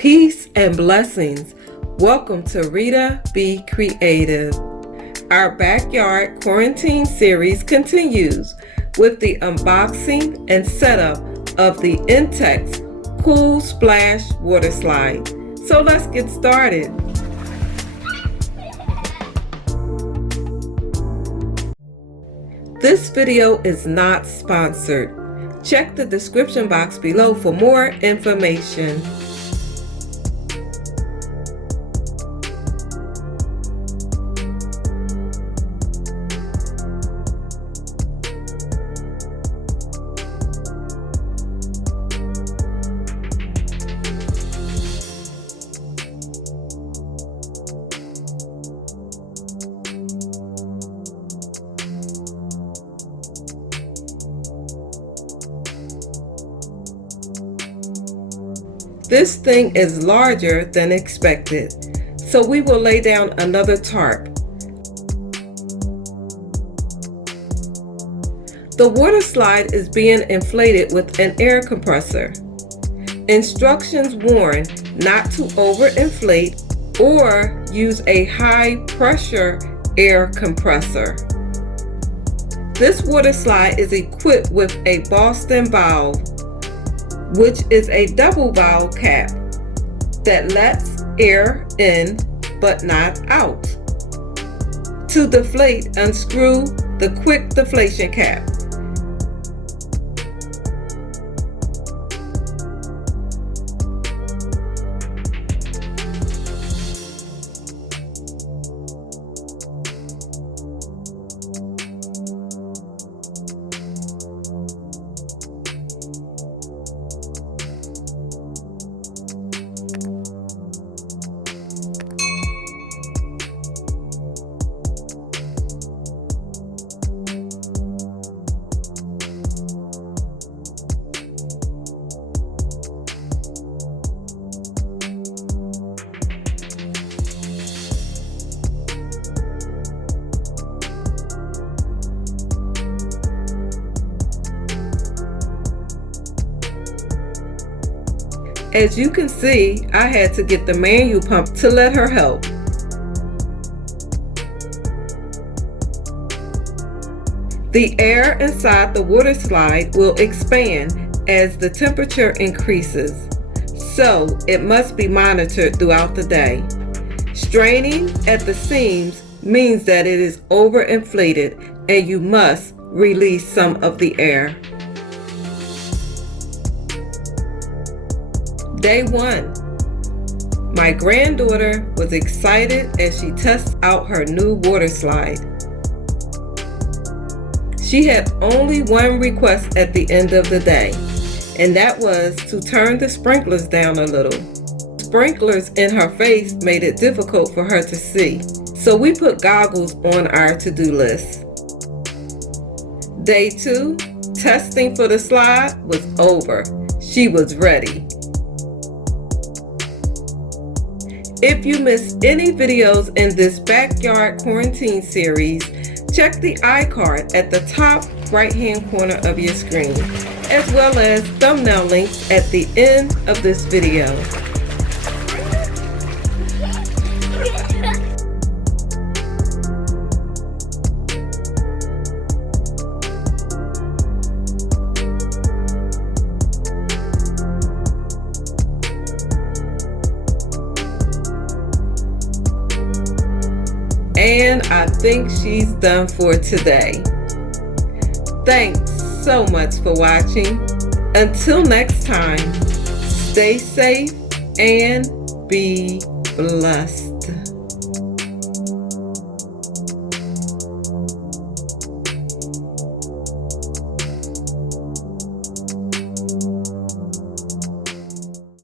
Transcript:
Peace and blessings. Welcome to Rita Be Creative. Our backyard quarantine series continues with the unboxing and setup of the Intex Kool Splash water slide. So let's get started. This video is not sponsored. Check the description box below for more information. This thing is larger than expected, so we will lay down another tarp. The water slide is being inflated with an air compressor. Instructions warn not to overinflate or use a high pressure air compressor. This water slide is equipped with a Boston valve, which is a double valve cap that lets air in but not out. To deflate, unscrew the quick deflation cap. As you can see, I had to get the manual pump to let her help. The air inside the water slide will expand as the temperature increases, so it must be monitored throughout the day. Straining at the seams means that it is overinflated and you must release some of the air. Day 1. My granddaughter was excited as she tests out her new water slide. She had only one request at the end of the day, and that was to turn the sprinklers down a little. Sprinklers in her face made it difficult for her to see, so we put goggles on our to-do list. Day 2, testing for the slide was over. She was ready. If you missed any videos in this backyard quarantine series, check the iCard at the top right-hand corner of your screen, as well as thumbnail links at the end of this video. And I think she's done for today. Thanks so much for watching. Until next time, stay safe and be blessed.